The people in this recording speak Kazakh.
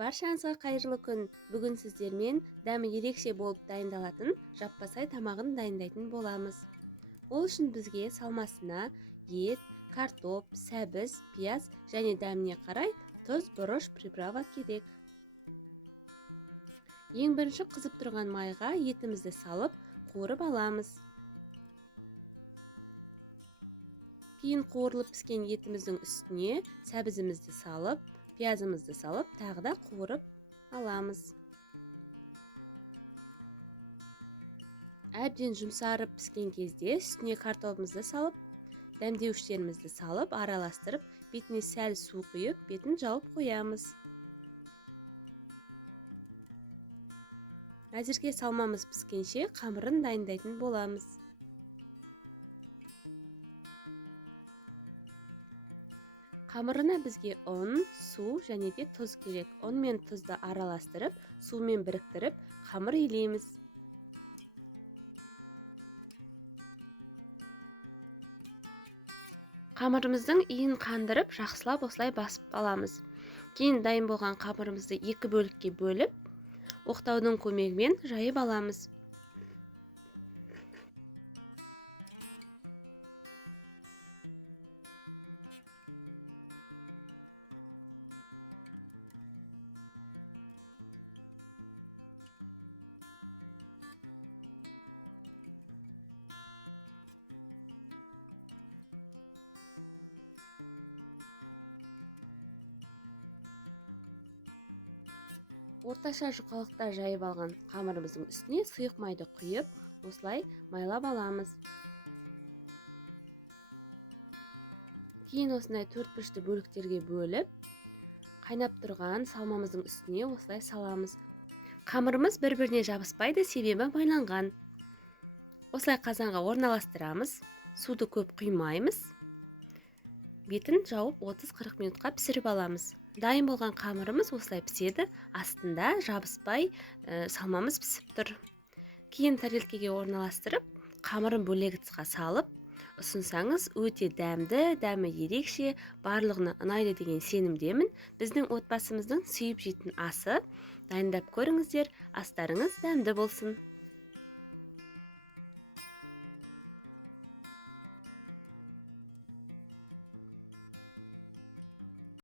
Баршаңызға қайырлы күн. Бүгін сіздермен дәмі ерекше болып дайындалатын жаппасай тамағын дайындайтын боламыз. Ол үшін бізге салмасына ет, картоп, сәбіз, пияз және дәміне қарай тұз, бұрыш, приправа керек. Ең бірінші қызып тұрған майға етімізді салып, қуырып аламыз. Кейін қуырылып піскен етіміздің үстіне сәбізімізді салып, пиязымызды салып, тағы да қуырып аламыз. Әбден жұмсарып піскен кезде үстіне картопымызды салып, дәмдеуіштерімізді салып, араластырып, бетіне сәл су құйып, бетін жауып қоямыз. Әзірге салмамыз піскенше қамырын дайындайтын боламыз. Қамырына бізге ұн, су және де тұз керек. Ұн мен тұзды араластырып, сумен біріктіріп, қамыр илейміз. Қамырымыздың иін қандырып, жақсылап осылай басып аламыз. Кейін дайын болған қамырымызды екі бөлікке бөліп, оқтаудың көмегімен жайып аламыз. Орташа жұқалықта жайып алған қамырымыздың үстіне сұйық майды құйып, осылай майлап аламыз. Кейін осындай төрт-бұрышты бөліктерге бөліп, қайнап тұрған салмамыздың үстіне осылай саламыз. Қамырымыз бір-біріне жабыспайды, себебі майланған. Осылай қазанға орналастырамыз, суды көп құймаймыз. Бетін жауып 30-40 минутқа пісіріп аламыз. Дайын болған қамырымыз осылай піседі, астында жабыспай салмамыз пісіп тұр. Кейін тарелкеге орналастырып, қамырын бөлек ыдысқа салып, ұсынсаңыз өте дәмді, дәмі ерекше, барлығына ұнайды деген сенімдемін. Біздің отбасымыздың сүйіп жейтін асы. Дайындап көріңіздер, астарыңыз дәмді болсын.